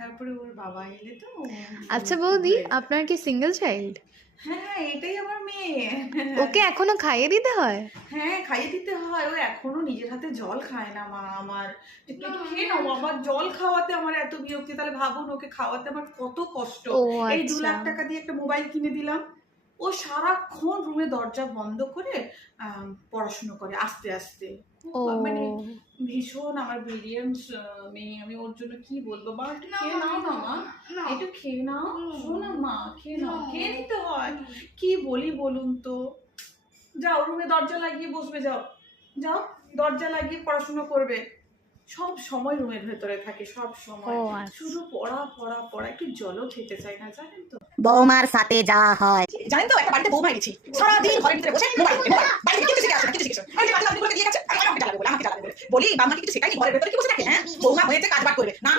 তারপরে ওর বাবা এলে তো আচ্ছা বৌদি, আপনার কি সিঙ্গেল চাইল্ড? হ্যাঁ, এটাই আমার মেয়ে। ওকে এখনো খাইয়ে দিতে হয়? হ্যাঁ, খাইয়ে দিতে হয়। ও এখনো নিজের হাতে জল খায় না মা আমার। একটু একটু খেয়ে নাও বাবা। জল খাওয়াতে আমার এত বিরক্তি, তাহলে ভাবুন ওকে খাওয়াতে আমার কত কষ্ট। ও এই 2 আচ্ছা। লাখ টাকা দিয়ে একটা মোবাইল কিনে দিলাম। ও সারাক্ষণ রুমে দরজা বন্ধ করে পড়াশুনো করে আস্তে আস্তে। ও মানে ভীষণ আমার ব্রিলিয়ান্ট মেয়ে। আমি ওর জন্য কি বলবো? মা একটু খেয়ে নাও না মা, একটু খেয়ে নাও। শোনো মা, খেয়ে নাও। খেয়ে নিতে হয়। কি বলি বলুন তো? যাও রুমে দরজা লাগিয়ে বসবে, যাও যাও দরজা লাগিয়ে পড়াশোনা করবে। সব সময় রুমের ভেতরে থাকে, সব সময় ও আচ্ছা। শুধু পড়া পড়া পড়া। একটু জলও খেতে চায় না, জানেন তো? বৌমার সাথে যা হয়। জানেন তো, একটা বাড়িতে বৌমা গেছি, সারাদিন ঘরের ভিতরে বসে মোবাইল মোবাইল। বাইরে কিছু শিখে আসে না, কিছু শিখে আসে। আমি বাচ্চা দিয়ে গেছে, আমাকে জ্বালাবে বলে, আমাকে জ্বালাবে বলে। বলি বাবা মাকে কিছু শেখায়নি, ঘরের ভেতরে কি বসে থাকে? হ্যাঁ, বৌমা হয়েছে কাজ বাজ করবে না।